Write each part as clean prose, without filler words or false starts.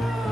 you.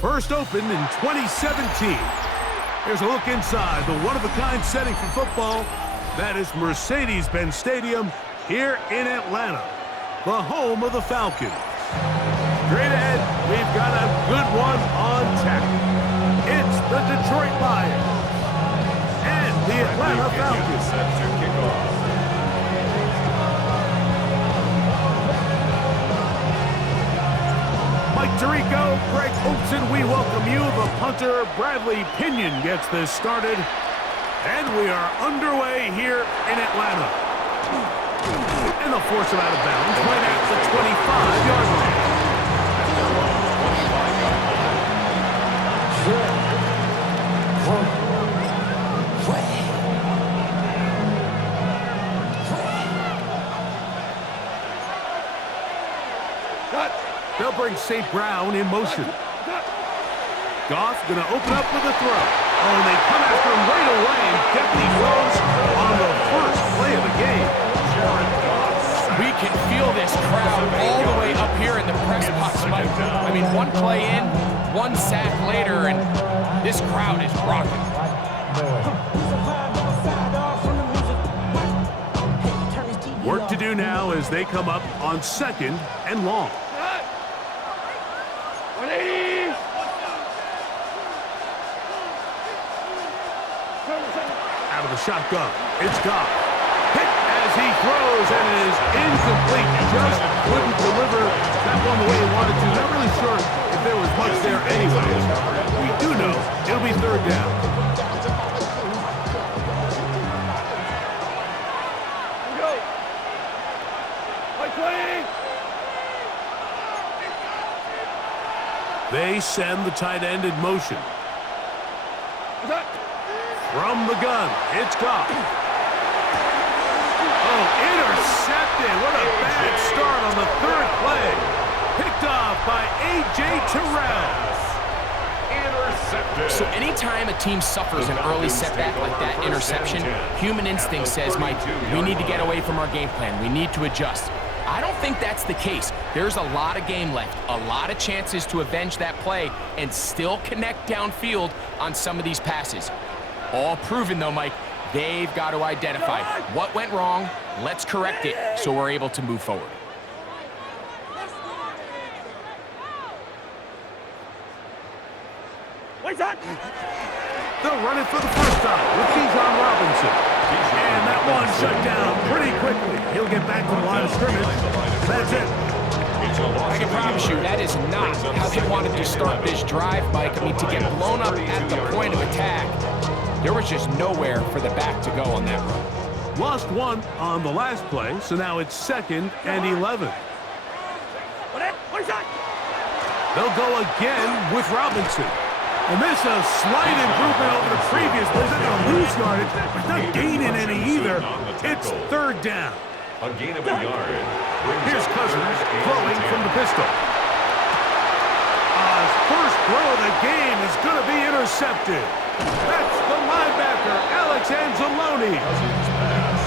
First opened in 2017. Here's a look inside the one-of-a-kind setting for football. That is Mercedes-Benz Stadium here in Atlanta, the home of the Falcons. Straight ahead, we've got a good one on tap. It's the Detroit Lions and the Atlanta Falcons. Set to kick off. Mike Tirico, Greg Olson, we welcome you. The punter, Bradley Pinion, gets this started. And we are underway here in Atlanta. And they'll force him out of bounds right at the 25-yard line. They'll bring St. Brown in motion. Goff going to open up with a throw. Oh, and they come after him right away and definitely throws on the first play of the game. We can feel this crowd all the way up here in the press box, Mike. I mean, one play in, one sack later, and this crowd is rocking. Work to do now as they come up on 2nd and long. Out of the shotgun, it's Goff. Hit as he throws, and it is incomplete. Just couldn't deliver that one the way he wanted to. Not really sure if there was much there anyways. We do know it'll be 3rd down. They send the tight end in motion. From the gun, it's Goff. Oh, intercepted. What a bad start on the 3rd play. Picked off by A.J. Terrell. Intercepted. So anytime a team suffers an early setback like that interception, human instinct says, Mike, we need to get away from our game plan. We need to adjust. I don't think that's the case. There's a lot of game left, a lot of chances to avenge that play and still connect downfield on some of these passes. All proven, though, Mike, they've got to identify what went wrong, let's correct it so we're able to move forward. They'll run it for the first time with Bijan Robinson. And that one shut down pretty quickly. He'll get back to the line of scrimmage. That's it. I can promise you that is not how they wanted to start this drive, Mike. I mean, to get blown up at the point of attack, there was just nowhere for the back to go on that run. Lost one on the last play, so now it's 2nd and 11. They'll go again with Robinson. And this is a slight improvement over the previous play. They're going to lose yardage, but not gaining any either. It's 3rd down. A gain of a yard. Here's Cousins throwing from the pistol. His first throw of the game is going to be intercepted. That's the linebacker, Alex Anzalone. Cousins pass.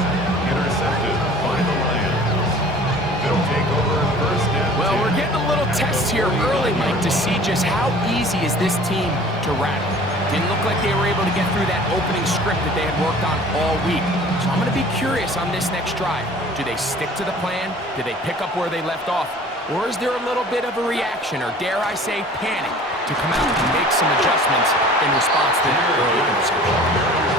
Intercepted by the Lions. They'll take over 1st and 10. Well, we're getting a little test here early, Mike, to see just how easy is this team to rattle. Didn't look like they were able to get through that opening script that they had worked on all week. So I'm going to be curious on this next drive. Do they stick to the plan? Do they pick up where they left off? Or is there a little bit of a reaction, or dare I say panic, to come out and make some adjustments in response to the early interception?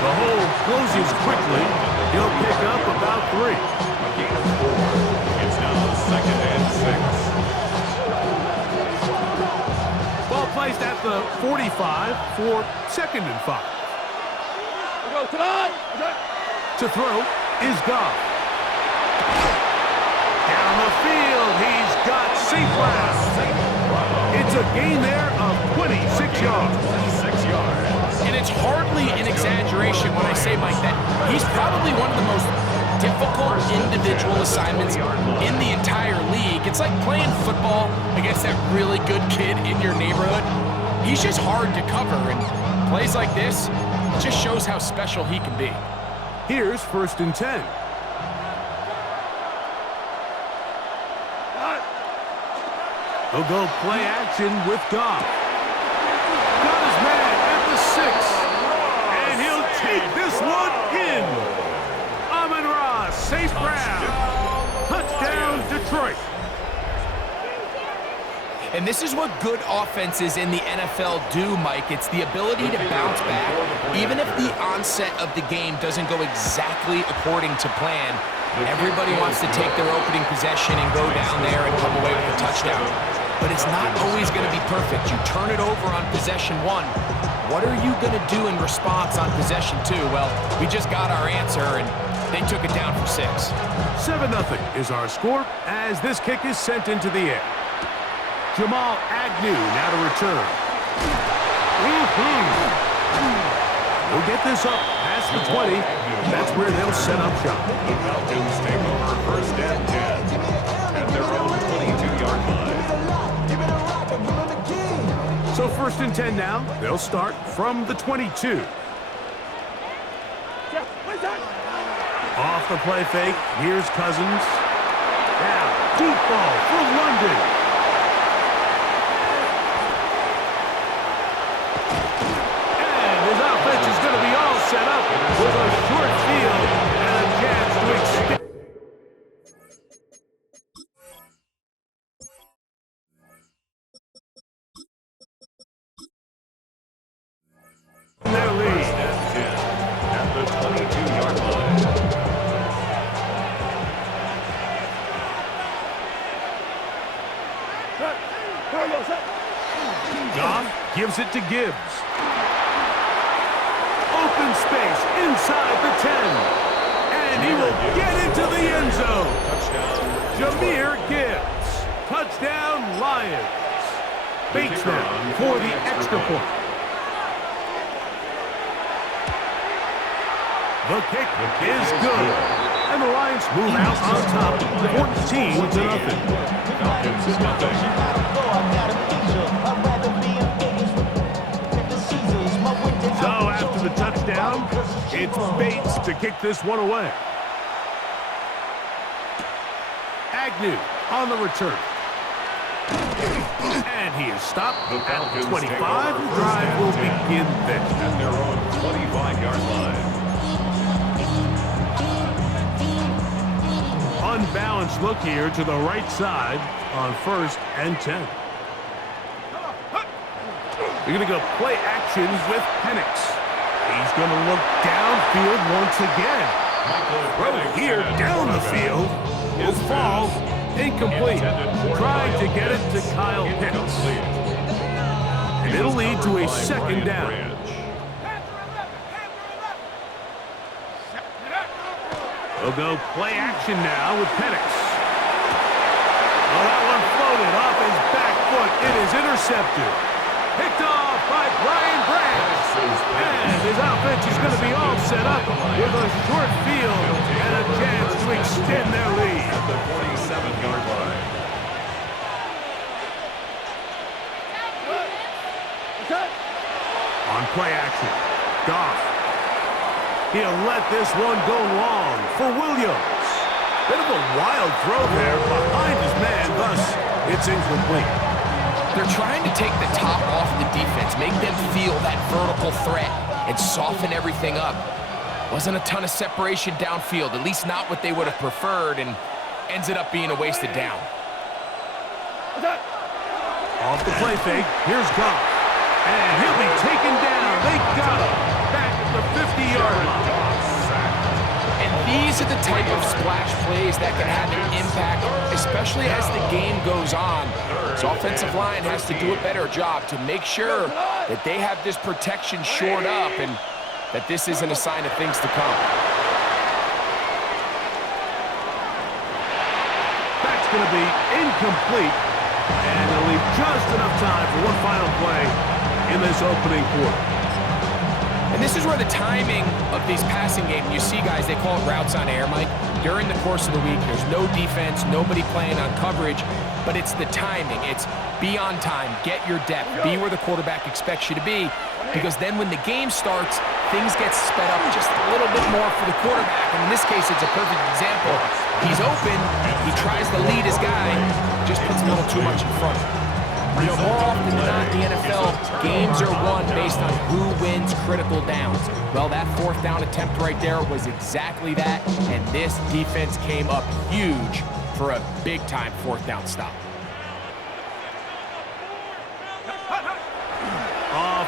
The hole closes quickly. He'll pick up about 3. A gain of 4. It's now 2nd and 6. Ball placed at the 45 for 2nd and 5. To throw is Goff. Down the field, he's got St. Brown. It's a gain there of 26 yards. 6 yards. And it's hardly an exaggeration when I say, Mike, that he's probably one of the most difficult individual assignments in the entire league. It's like playing football against that really good kid in your neighborhood. He's just hard to cover, and plays like this, it just shows how special he can be. Here's 1st and 10. He'll go play action with Goff. And this is what good offenses in the NFL do, Mike. It's the ability to bounce back. Even if the onset of the game doesn't go exactly according to plan, everybody wants to take their opening possession and go down there and come away with a touchdown. But it's not always going to be perfect. You turn it over on possession 1. What are you going to do in response on possession 2? Well, we just got our answer, and they took it down for 6. 7-0 is our score as this kick is sent into the air. Jamal Agnew now to return. We'll get this up past the 20. That's where they'll set up shop. The Falcons take over first and 10 at their own 22-yard line. So first and 10 now. They'll start from the 22. Off the play fake. Here's Cousins. Now, deep ball for London. Set up with a short field and a chance to extend. Their lead. At the 22-yard line. Goff gives it to Gibbs. Open space inside the 10. And he will get into the end zone. Jahmyr Gibbs. Touchdown, Lions. Bates them for the extra point. The kick is good. And the Lions move out on top, 14-0. So after the touchdown, it's Bates to kick this one away. Agnew on the return. And he is stopped at the 25. The drive will begin then. At their own 25-yard line. Unbalanced look here to the right side on first and 10. They're going to go play action with Penix. He's going to look downfield once again. Throw here down the field. Will fall incomplete. Trying to get it to Kyle Pitts. And it'll lead to a second down. They'll go play action now with Penix. Oh, that one floated off his back foot. It is intercepted. Picked off by Brian Branch. And his offense is going to be all set up with a short field and a chance to extend their lead. At the 47-yard line. On play action, Goff. He'll let this one go long for Williams. Bit of a wild throw there behind his man, thus it's incomplete. They're trying to take the top off the defense, make them feel that vertical threat, and soften everything up. Wasn't a ton of separation downfield, at least not what they would have preferred, and ended up being a wasted down. Off the play fake, here's Goff. And he'll be taken down. They got him back at the 50-yard line. And these are the type of splash plays that can have an impact, especially as the game goes on. This offensive line has to do a better job to make sure that they have this protection shored up and that this isn't a sign of things to come. That's going to be incomplete. And they'll leave just enough time for one final play in this opening quarter. And this is where the timing of these passing games, you see guys, they call it routes on air, Mike. During the course of the week, there's no defense, nobody playing on coverage, but it's the timing. It's be on time, get your depth, be where the quarterback expects you to be, because then when the game starts, things get sped up just a little bit more for the quarterback. And in this case, it's a perfect example. He's open, he tries to lead his guy, just puts a little too much in front. You know, more often than not in the NFL, games are won based on who wins critical downs. Well, that fourth down attempt right there was exactly that, and this defense came up huge for a big-time fourth down stop.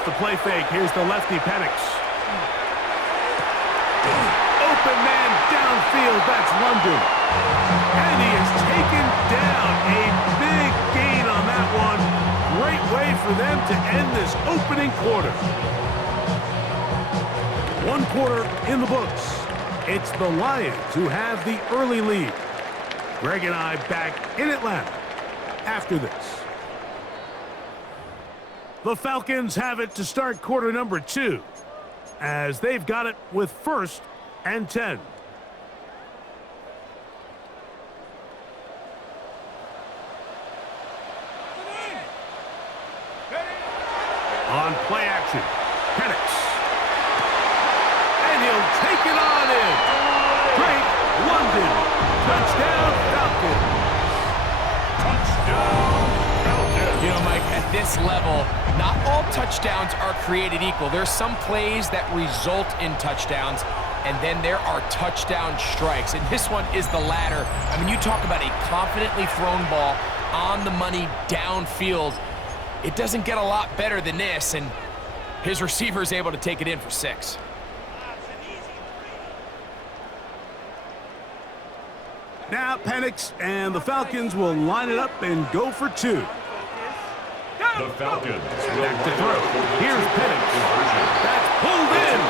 off the play fake. Here's the lefty, Penix. Open man downfield. That's London. And he is taken down. A big gain on that one. Great way for them to end this opening quarter. One quarter in the books. It's the Lions who have the early lead. Greg and I back in Atlanta after this. The Falcons have it to start quarter number 2, as they've got it with 1st and 10. On play action, Penix. And he'll take it on in. Drake London. Touchdown, Falcons. Touchdown, Falcons. You know, Mike, at this level, not all touchdowns are created equal. There's some plays that result in touchdowns, and then there are touchdown strikes. And this one is the latter. I mean, you talk about a confidently thrown ball on the money downfield. It doesn't get a lot better than this, and his receiver is able to take it in for 6. Now Penix and the Falcons will line it up and go for 2. The Falcons Back to throw. Here's Penix. That's pulled in.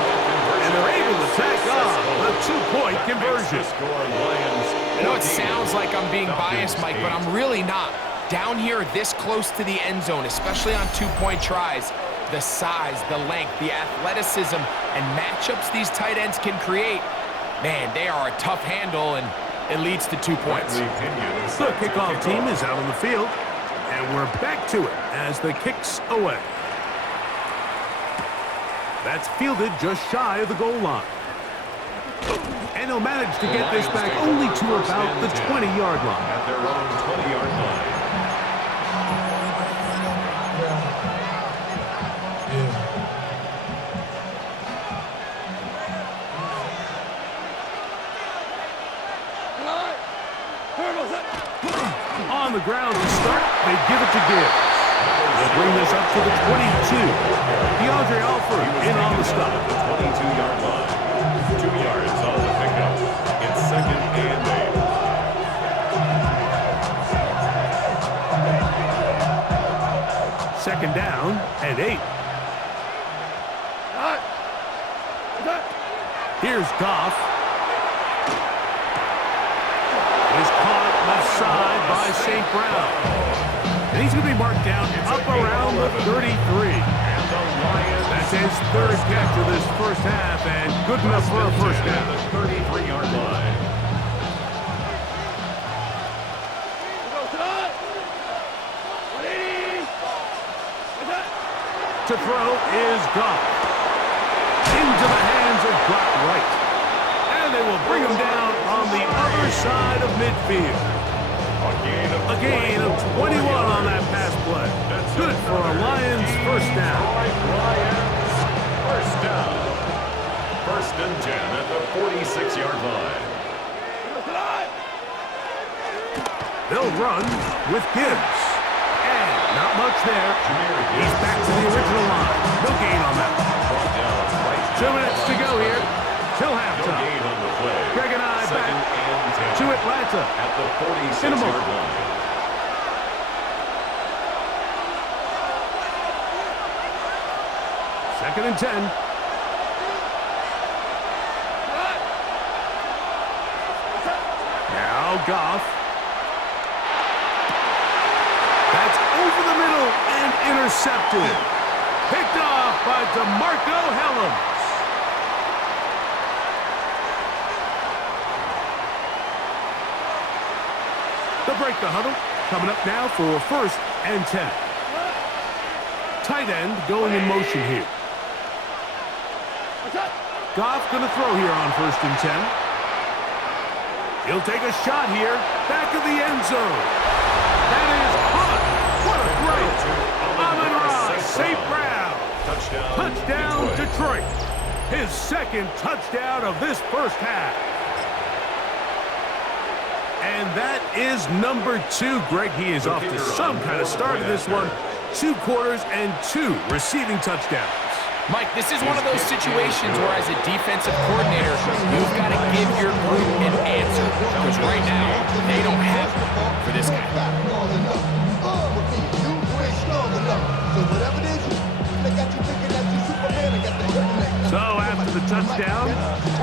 And they're able to tack off the 2-point conversion. I know it sounds like I'm being biased, Mike, but I'm really not. Down here this close to the end zone, especially on 2-point tries, the size, the length, the athleticism, and matchups these tight ends can create, man, they are a tough handle, and it leads to 2 points. The kickoff team is out on the field, and we're back to it as the kick's away. That's fielded just shy of the goal line. And he'll manage to get this back only to about the 20-yard line. At their own 20-yard line. On the ground to start, they give it to Gibbs. They'll bring this up to the 22. DeAndre Alford in on the stop. The 22-yard line. 2 yards on the pickup. It's 2nd and 8. Second down and 8. Here's Goff. Is caught left side by St. Brown. And he's going to be marked down up around the 33. That's his 3rd catch of this first half, and good enough for a first down. The 33-yard line. To throw is Goff. Into the hands of Brock Wright. And they will bring him down on the other side of midfield. A gain of 21 on that pass play. That's good for a Lions first down. Lions first down. 1st and 10 at the 46-yard line. They'll run with Gibbs. And not much there. He's back to the original line. No gain on that. 2 minutes to go here till halftime. Greg and I back to Atlanta at the 46-yard line. Second and 10. Now Goff. That's over the middle and intercepted. Picked off by DeMarco Hellams. They'll break the huddle. Coming up now for 1st and 10. Tight end going in motion here. Goff going to throw here on 1st and 10. He'll take a shot here. Back of the end zone. That is caught. What a throw. Amon-Ra St. Brown. Touchdown Detroit. His 2nd touchdown of this first half. And that is number 2. Greg, he is off to some kind of start in this one. 2 quarters and 2 receiving touchdowns. Mike, this is one of those situations where as a defensive coordinator, you've got to give your group an answer. Because right now, they don't have it for this guy. So after the touchdown,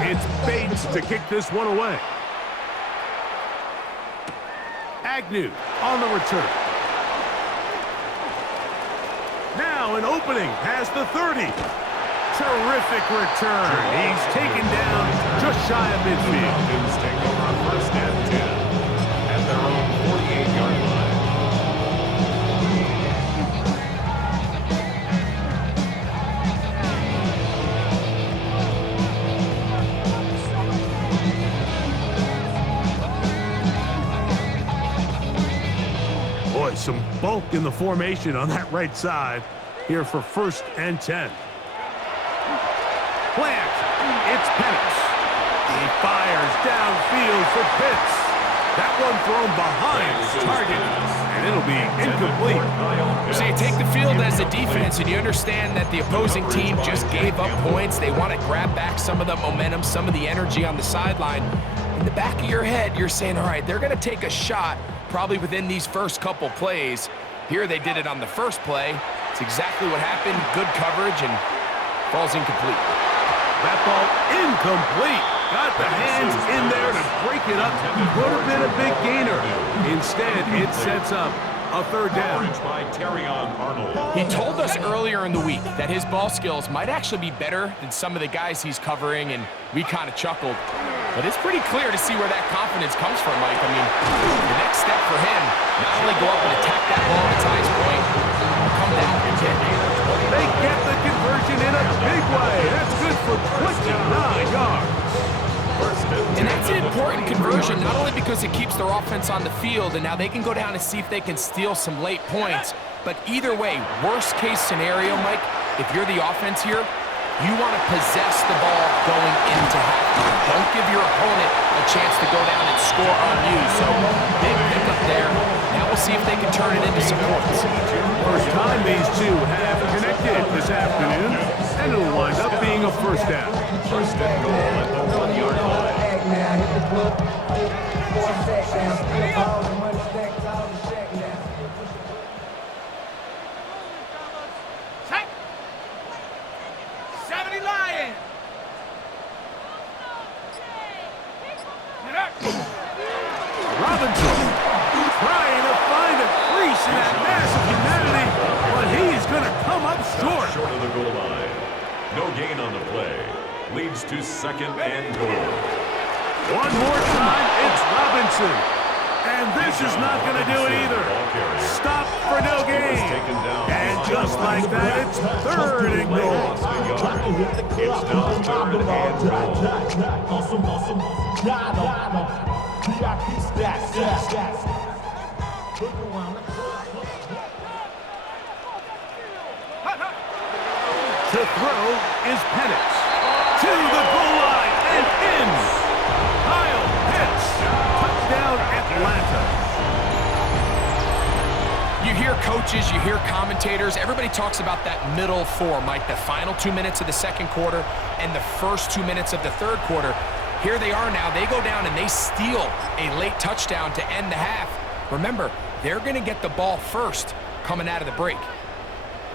it's Bates to kick this one away. Agnew on the return. Now an opening past the 30. Terrific return. He's taken down just shy of midfield. Falcons take over first and 10 at their own 48-yard line. Boy, some bulk in the formation on that right side here for first and 10. Plant. It's Penix. He fires downfield for Pitts. That one thrown behind his target, and it'll be incomplete. So you take the field as a defense, and you understand that the opposing team just gave up points. They want to grab back some of the momentum, some of the energy on the sideline. In the back of your head, you're saying, all right, they're going to take a shot probably within these first couple plays. Here they did it on the first play. It's exactly what happened. Good coverage, and falls incomplete. That ball incomplete. Got the hands in there to break it up. Could have been a big gainer. Instead, it sets up a third down. He told us earlier in the week that his ball skills might actually be better than some of the guys he's covering, and we kind of chuckled. But it's pretty clear to see where that confidence comes from, Mike. I mean, the next step for him, not only go up and attack that ball at its highest point, but come down and hit. They get the conversion in a big way. That's good for 29 yards. And that's an important conversion, not only because it keeps their offense on the field, and now they can go down and see if they can steal some late points, but either way, worst case scenario, Mike, if you're the offense here, you want to possess the ball going into halftime. Don't give your opponent a chance to go down and score on you. So, big pickup there. Now we'll see if they can turn it into some points. First time these two have connected this afternoon, and it'll wind up being a first down. First and goal at the 1-yard line. Robinson trying to find a crease in that massive humanity, but he's going to come up short. Short of the goal line. No gain on the play. Leads to second and goal. One more time, it's Robinson. And this is not going to do it either. Stop for no gain. And just like that, it's third and goal. It's now third and goal. To throw is Penix. To the goal line and in. Kyle Pitts. Touchdown Atlanta. You hear coaches, you hear commentators, everybody talks about that middle four, Mike, the final 2 minutes of the second quarter and the first 2 minutes of the third quarter. Here they are now. They go down and they steal a late touchdown to end the half. Remember, they're going to get the ball first coming out of the break.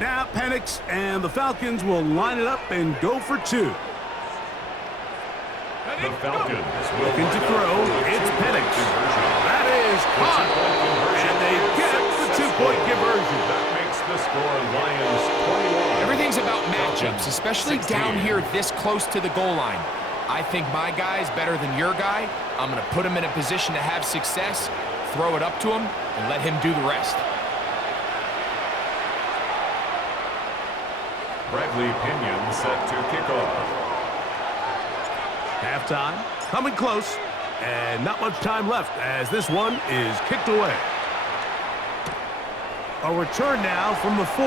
Now Penix and the Falcons will line it up and go for two. The Falcons will looking to throw. It's Penix. That is caught. And they get the two-point conversion. That makes the score Lions 21. Everything's about matchups, especially down here this close to the goal line. I think my guy's better than your guy. I'm going to put him in a position to have success, throw it up to him, and let him do the rest. Bradley Pinion set to kick off. Halftime, coming close, and not much time left as this one is kicked away. A return now from the 4.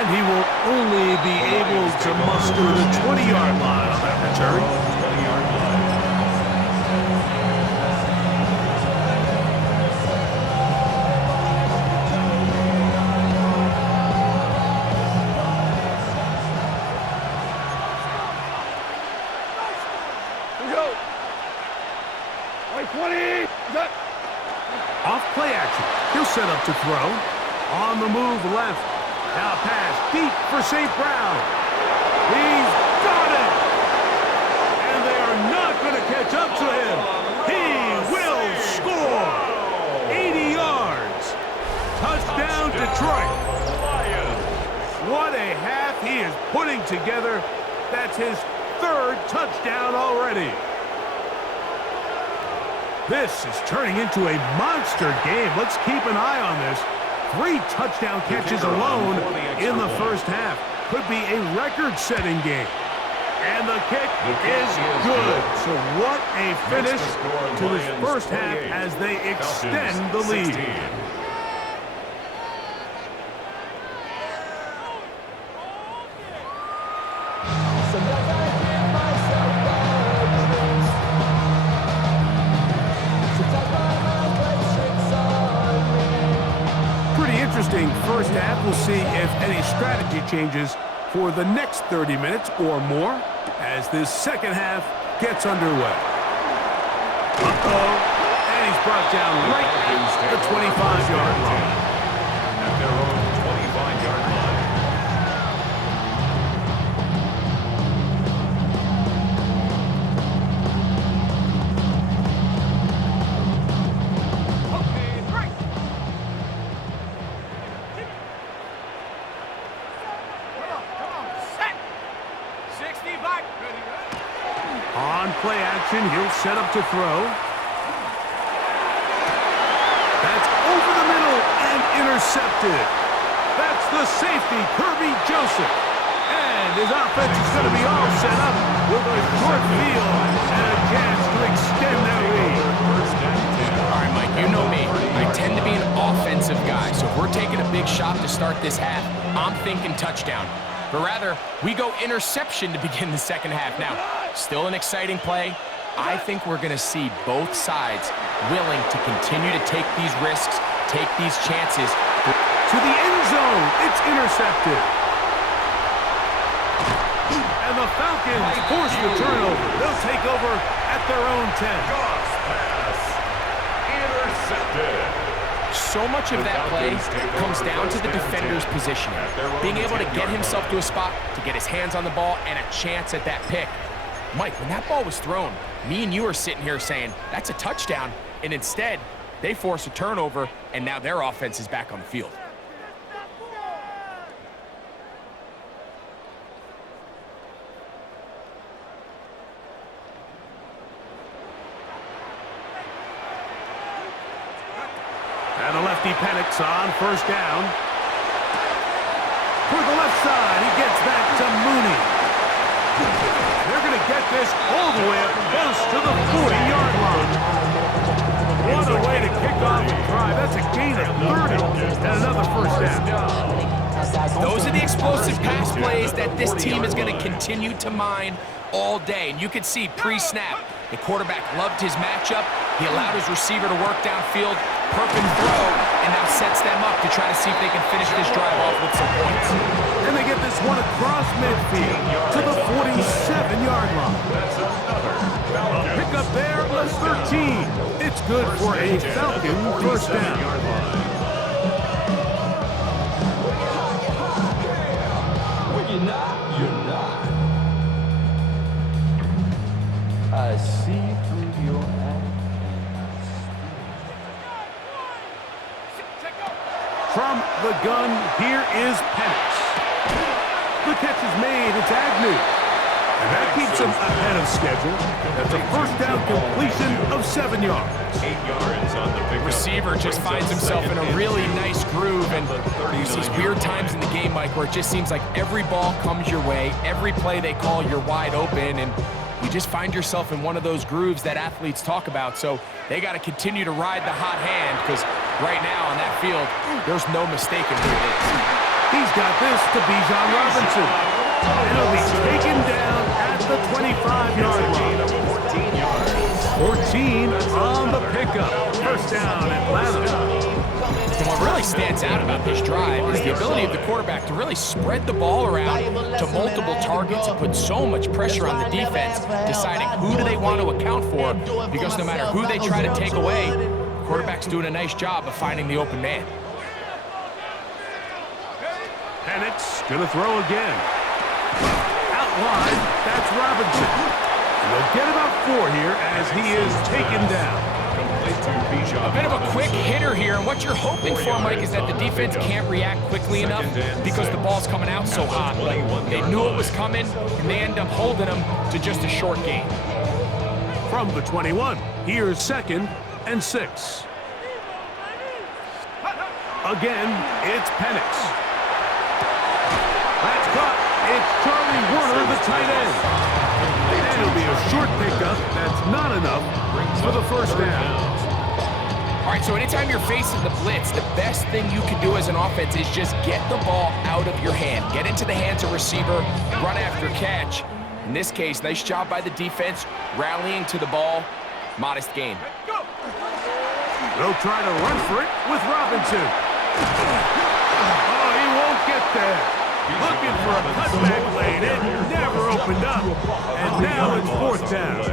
And he will only be able to muster the 20-yard line on that return. 20-yard line. to throw. On the move left. Now pass deep for St. Brown. He's got it! And they are not going to catch up to him. He will score! 80 yards. Touchdown, Detroit. What a half he is putting together. That's his third touchdown already. This is turning into a monster game. Let's keep an eye on this. 3 touchdown catches alone in the first half. Could be a record-setting game. And the kick is good. So what a finish to this first half as they extend the lead. Interesting first half. We'll see if any strategy changes for the next 30 minutes or more as this second half gets underway. And he's brought down right at the 25-yard line. At their own 25-yard line. On play action, he'll set up to throw. That's over the middle and intercepted. That's the safety, Kirby Joseph. And his offense is going to be all set up with a short field and a chance to extend their lead. All right, Mike, you know me. I tend to be an offensive guy, so if we're taking a big shot to start this half, I'm thinking touchdown. But rather, we go interception to begin the second half. Now, still an exciting play. I think we're going to see both sides willing to continue to take these risks, take these chances. To the end zone, it's intercepted. And the Falcons force the turnover. They'll take over at their own 10. Pass. Intercepted. So much of that play comes down to the defender's positioning, being able to get himself to a spot, to get his hands on the ball, and a chance at that pick. Mike, when that ball was thrown, me and you are sitting here saying, that's a touchdown, and instead, they force a turnover, and now their offense is back on the field. And the lefty panics on first down. For the left side, he gets back to Mooney. They're going to get this all the way up close to the 40-yard line. What a way to kick off the drive. That's a gain of 30 and another first down. Those are the explosive pass plays that this team is going to continue to mine all day. And you can see pre-snap, the quarterback loved his matchup. He allowed his receiver to work downfield, perfect throw, and now sets them up to try to see if they can finish this drive off with some points. And they get this one across midfield to the 47-yard line. Pick up there, a 13. It's good for a Falcon first down. You're not. I see through your eyes. From the gun, here is Penix. The catch is made. It's Agnew. And that keeps him ahead of schedule. That's a first down completion of 7 yards. 8 yards on the pickup. Receiver just finds himself in a really nice groove, and there's these weird times in the game, Mike, where it just seems like every ball comes your way, every play they call, you're wide open, and you just find yourself in one of those grooves that athletes talk about. So they got to continue to ride the hot hand, because right now on that field, there's no mistaking who it is. He's got this to Bijan Robinson. And he'll be taken down at the 25-yard line. 14 on the pickup. First down, Atlanta. And what really stands out about this drive is the ability of the quarterback to really spread the ball around to multiple targets and put so much pressure on the defense, deciding who do they want to account for, because no matter who they try to take away, the quarterback's doing a nice job of finding the open man. Penix going to throw again. Out wide, that's Robinson. And they'll get about 4 here as he is taken down. A bit of a quick hitter here, and what you're hoping for, Mike, is that the defense can't react quickly enough because the ball's coming out so hot. But they knew it was coming, and they end up holding them to just a short gain. From the 21, here's 2nd and 6. Again, it's Penix. That's caught. It's Charlie Warner, the tight end. And it'll be a short pickup. That's not enough for the first down. All right, so anytime you're facing the blitz, the best thing you can do as an offense is just get the ball out of your hand. Get into the hands of receiver, run after catch. In this case, nice job by the defense, rallying to the ball. Modest gain. They'll try to run for it with Robinson. Oh, he won't get there. Looking for a cutback lane. It never opened up. And now it's 4th down.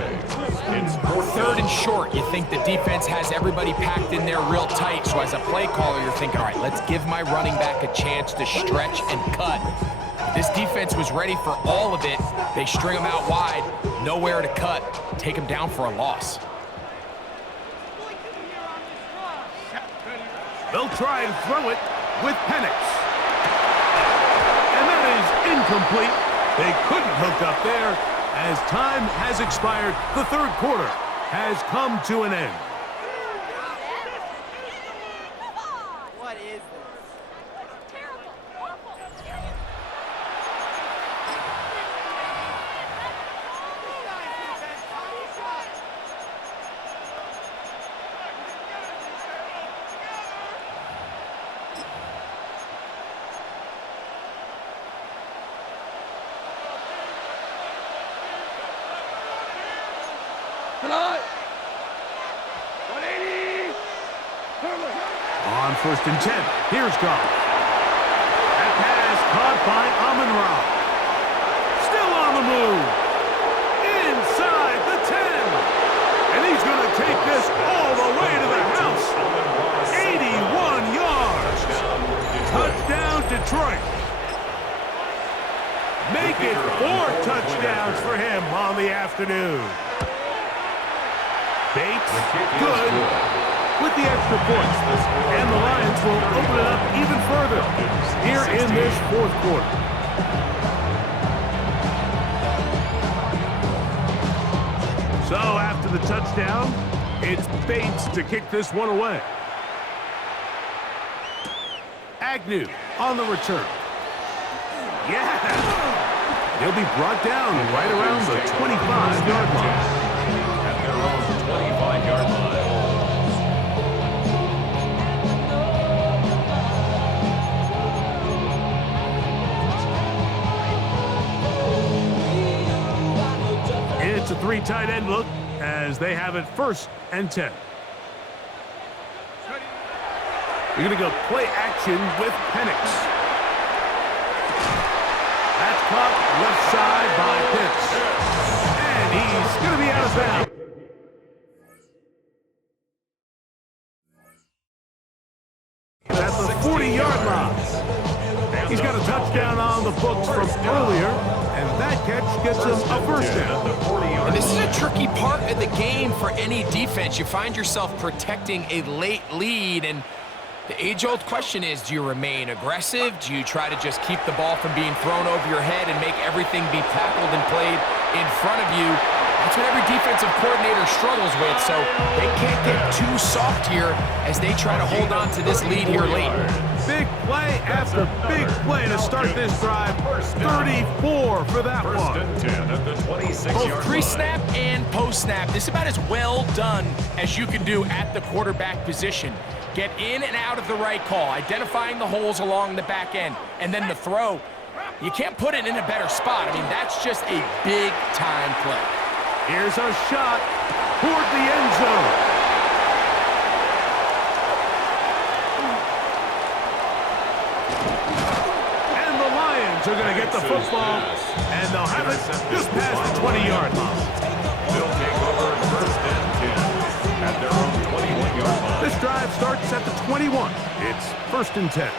3rd and short. You think the defense has everybody packed in there real tight. So as a play caller, you're thinking, all right, let's give my running back a chance to stretch and cut. This defense was ready for all of it. They string them out wide, nowhere to cut, take them down for a loss. They'll try and throw it with Penix. And that is incomplete. They couldn't hook up there. As time has expired, the 3rd quarter has come to an end. What is this? Terrible. Awful. On 1st and 10, here's Goff. That pass caught by Amon-Ra. Still on the move. Inside the 10. And he's going to take this all the way to the house. 81 yards. Touchdown, Detroit. Make it 4 touchdowns for him on the afternoon. Bates, good, with the extra points. And the Lions will open it up even further here in this 4th quarter. So after the touchdown, it's Bates to kick this one away. Agnew on the return. Yeah! He'll be brought down right around the 25-yard line. At their own 25-yard line. It's a 3 tight end look as they have it 1st and 10. You're going to go play action with Penix. That's caught left side by Pitts. And he's going to be out of bounds. At the 40-yard line. He's got a touchdown on the books from earlier, and that catch gets him a 1st down. And this is a tricky part of the game for any defense. You find yourself protecting a late lead, and the age-old question is, do you remain aggressive? Do you try to just keep the ball from being thrown over your head and make everything be tackled and played in front of you? That's what every defensive coordinator struggles with, so they can't get too soft here as they try to hold on to this lead here late. Big play after big play to start this drive. 34 for that one. Both pre-snap and post-snap, this is about as well done as you can do at the quarterback position. Get in and out of the right call, identifying the holes along the back end, and then the throw. You can't put it in a better spot. I mean, that's just a big-time play. Here's a shot toward the end zone. And the Lions are going to get the football, and they'll have it just past the 20-yard line. They'll take over 1st and 10 at their own 21-yard line. This drive starts at the 21. It's 1st and 10.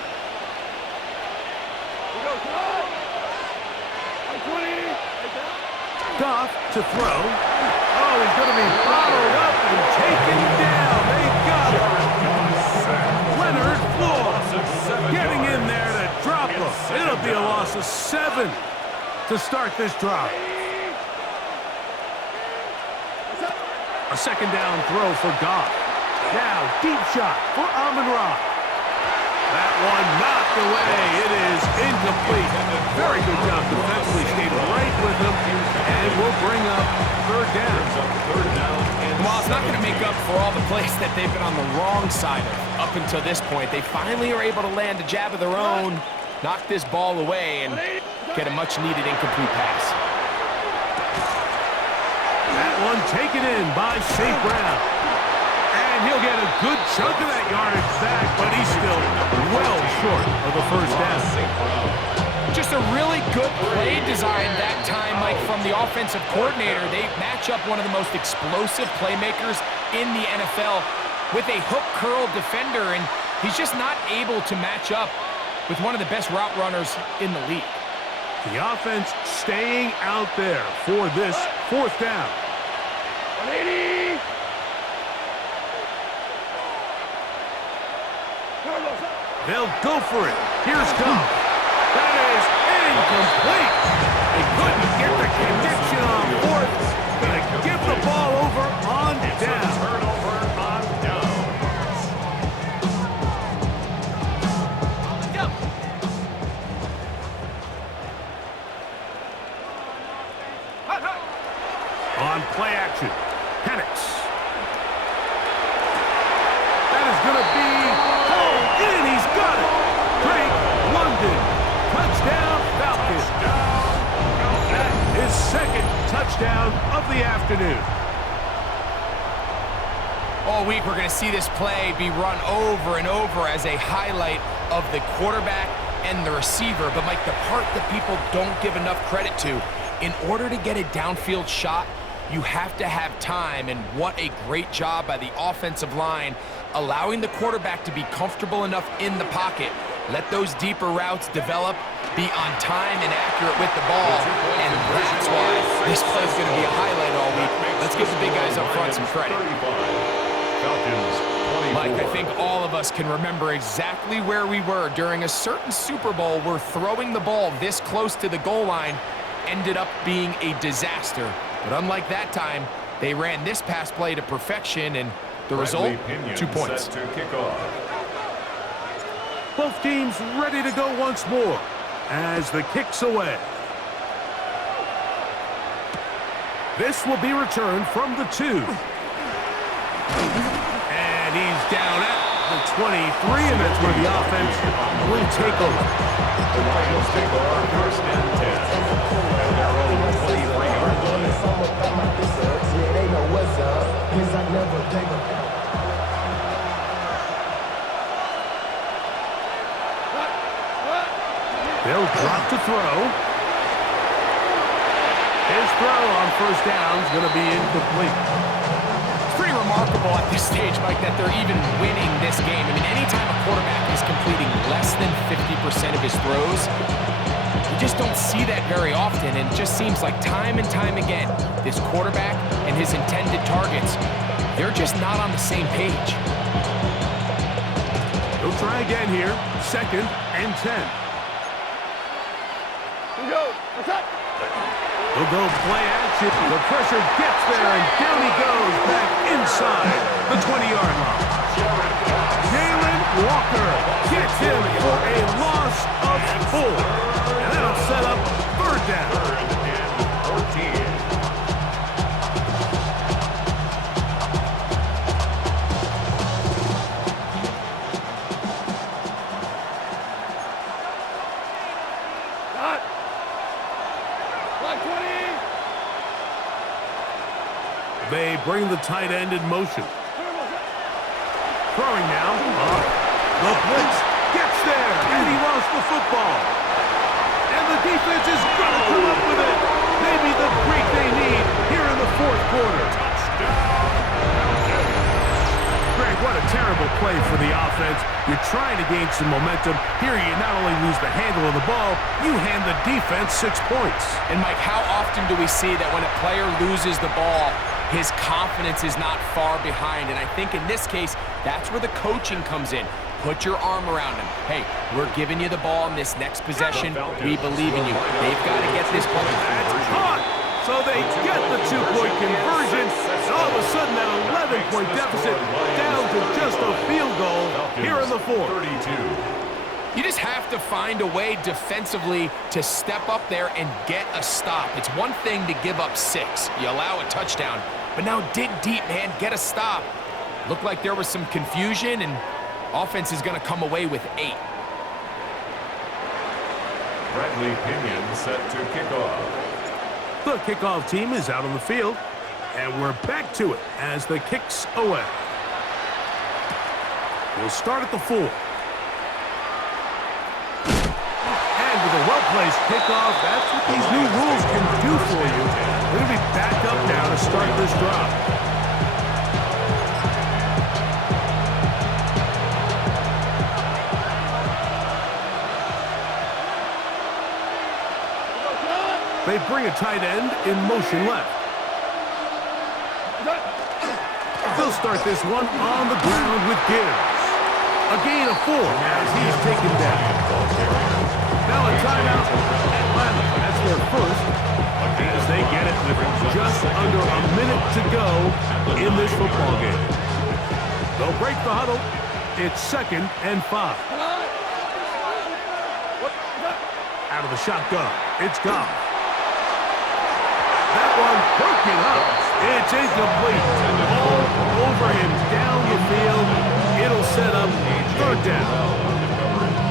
Goff to throw. Oh, he's going to be followed up and taken down. They got him. Leonard Floyd getting in there to drop him. It'll be a loss of 7 to start this drive. A second down throw for Goff. Now, deep shot for Amon-Ra. That one knocked away. It is incomplete. Very good job defensively. Stayed right with him. And will bring up third down. Well, it's not going to make up for all the plays that they've been on the wrong side of up until this point. They finally are able to land a jab of their own, knock this ball away, and get a much-needed incomplete pass. That one taken in by St. Brown. And he'll get a good chunk of that yardage back, but he's still well short of the first down. Just a really good play design that time, Mike, from the offensive coordinator. They match up one of the most explosive playmakers in the NFL with a hook curl defender, and he's just not able to match up with one of the best route runners in the league. The offense staying out there for this fourth down. 180. They'll go for it. Here's Goff. That is incomplete. They couldn't get the connection on fourth. Gonna give the ball over on down. Turnover on down. On play action, Penix. That is going to be hauled in. He's got it. Drake London. Touchdown, Falcons. His second touchdown of the afternoon. All week, we're going to see this play be run over and over as a highlight of the quarterback and the receiver. But, Mike, the part that people don't give enough credit to, in order to get a downfield shot, you have to have time, and what a great job by the offensive line, allowing the quarterback to be comfortable enough in the pocket, let those deeper routes develop, be on time and accurate with the ball, and that's why this play is going to be a highlight all week. Let's give the big guys up front some credit. Mike, I think all of us can remember exactly where we were during a certain Super Bowl where throwing the ball this close to the goal line ended up being a disaster. But unlike that time, they ran this pass play to perfection, and the result, 2 points. Set to kick off. Both teams ready to go once more as the kick's away. This will be returned from the 2. And he's down at the 23, and that's where the offense will take over. The Lions take over first and 10 at their own 23-yard line. They'll drop to throw. His throw on first down is going to be incomplete. It's pretty remarkable at this stage, Mike, that they're even winning this game. I mean, anytime a quarterback is completing less than 50% of his throws, you just don't see that very often, and it just seems like time and time again, this quarterback and his intended targets, they're just not on the same page. He'll try again here. Second and 10. He'll go play action. The pressure gets there, and down he goes back inside the 20-yard line. Jalen Walker gets him for a loss of 4. And that'll set up third down. 14. They bring the tight end in motion. Throwing now. The blitz gets there, and he lost the football. And the defense is going to come up with it. Maybe the break they need here in the fourth quarter. Greg, what a terrible play for the offense. You're trying to gain some momentum. Here you not only lose the handle of the ball, you hand the defense 6 points. And Mike, how often do we see that when a player loses the ball, his confidence is not far behind? And I think in this case, that's where the coaching comes in. Put your arm around him. Hey, we're giving you the ball in this next possession. We believe in you. They've got to get this ball. That's caught. So they get the 2-point conversion. And all of a sudden, that 11-point deficit down to just a field goal here in the fourth. 32. You just have to find a way defensively to step up there and get a stop. It's one thing to give up 6. You allow a touchdown. But now dig deep, man. Get a stop. Looked like there was some confusion, and offense is going to come away with 8. Bradley Pinion set to kick off. The kickoff team is out on the field, and we're back to it as the kick's away. We'll start at the 4. And with a well-placed kickoff, that's what these new rules can do for you. They're going to be backed up now to start this drive. They bring a tight end in motion left. They'll start this one on the ground with Gibbs. A gain of 4 as he's taken down. Now a timeout, Atlanta. That's their first. As they get it with just under a minute to go in this football game. They'll break the huddle. It's 2nd and 5. Out of the shotgun. It's Goff. That one broken up. It's incomplete. All over him down the field. It'll set up 3rd down.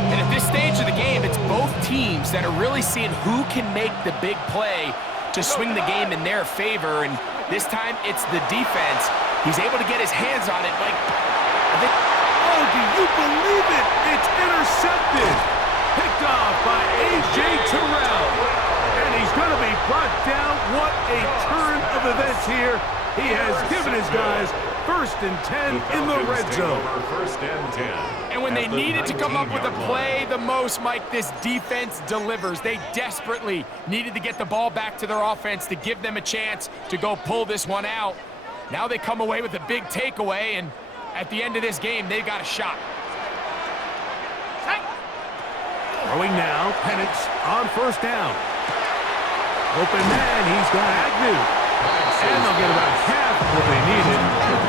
And at this stage of the game, it's both teams that are really seeing who can make the big play to swing the game in their favor. And this time, it's the defense. He's able to get his hands on it. Like, oh, do you believe it? It's intercepted. Picked off by A.J. Terrell. And he's going to be brought down. What a turn of events here. He has given his guys 1st and 10 in the red zone. 1st and 10. and when they needed to come up with a play the most, Mike, this defense delivers. They desperately needed to get the ball back to their offense to give them a chance to go pull this one out. Now they come away with a big takeaway, and at the end of this game, they've got a shot. Throwing now, Penix on 1st down. Open man, he's got Agnew. And they'll get about half what they needed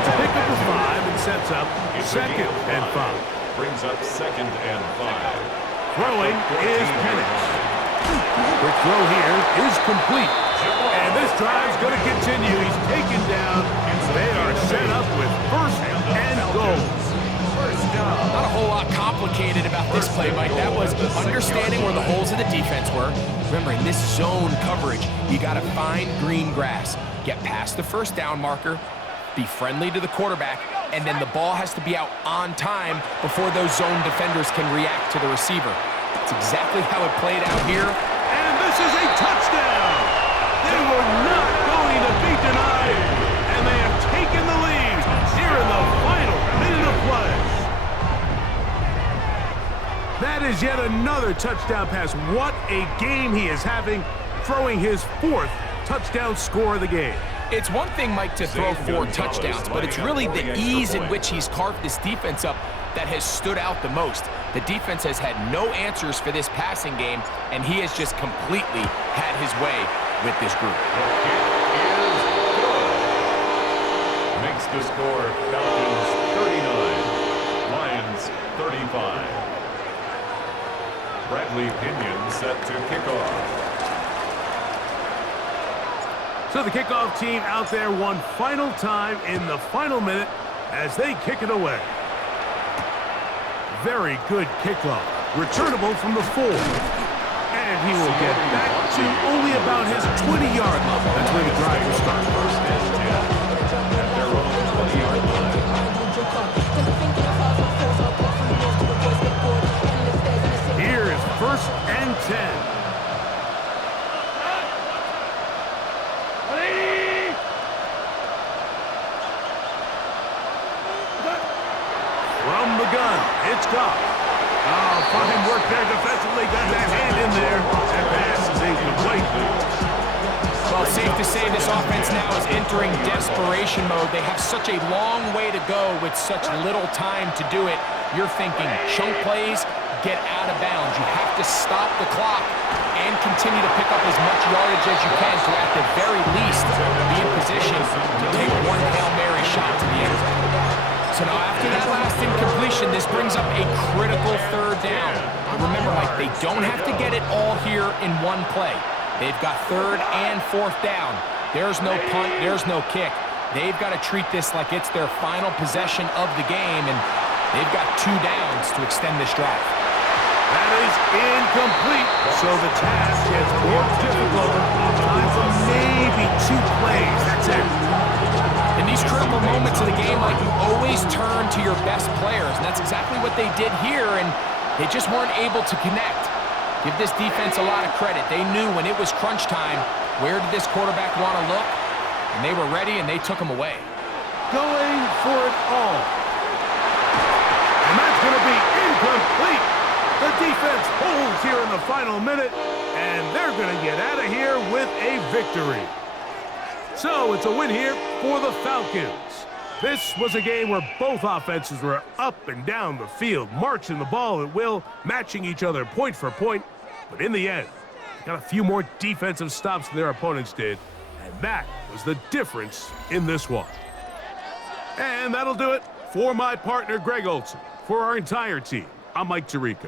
to pick up the 5 and sets up 2nd and 5. Brings up 2nd and 5. Throwing is Penix. Quick throw here is complete. And this drive's going to continue. He's taken down. They are set up with 1st and goal. Not a whole lot complicated about this play, Mike. That was understanding where the holes of the defense were. Remember, in this zone coverage, you got to find green grass. Get past the 1st down marker, be friendly to the quarterback, and then the ball has to be out on time before those zone defenders can react to the receiver. That's exactly how it played out here. And this is a touchdown! They were not going to be denied, and they have taken the lead here in the final minute of play. That is yet another touchdown pass. What a game he is having, throwing his 4th touchdown score of the game. It's one thing, Mike, to throw 4 touchdowns, but it's really the ease in which he's carved this defense up that has stood out the most. The defense has had no answers for this passing game, and he has just completely had his way with this group. Makes the score Falcons 39, Lions 35. Bradley Pinion set to kick off. So the kickoff team out there one final time in the final minute as they kick it away. Very good kickoff. Returnable from the 4. And he will get back to only about his 20-yard line. That's where the drive will start. 1st and 10 at their own 20-yard line. Here is 1st and 10. From the gun, it's Goff. Barely got that hand in there. That pass is incomplete. Well, it's safe to say this offense now is entering desperation mode. They have such a long way to go with such little time to do it. You're thinking chunk plays, get out of bounds. You have to stop the clock and continue to pick up as much yardage as you can to, at the very least, be in position to take one Hail Mary shot to the end zone. So now after that last incompletion, this brings up a critical third down. But remember, Mike, they don't have to get it all here in one play. They've got third and fourth down. There's no punt, there's no kick. They've got to treat this like it's their final possession of the game, and they've got 2 downs to extend this drive. That is incomplete, so the task gets more difficult. Time for maybe 2 plays, that's it. In these critical moments of the game, like, you always turn to your best players, and that's exactly what they did here, and they just weren't able to connect. Give this defense a lot of credit. They knew when it was crunch time, where did this quarterback want to look, and they were ready, and they took him away. Going for it all. And that's going to be incomplete. The defense holds here in the final minute, and they're going to get out of here with a victory. So it's a win here for the Falcons. This was a game where both offenses were up and down the field, marching the ball at will, matching each other point for point. But in the end, they got a few more defensive stops than their opponents did, and that was the difference in this one. And that'll do it for my partner, Greg Olson. For our entire team, I'm Mike Tirico.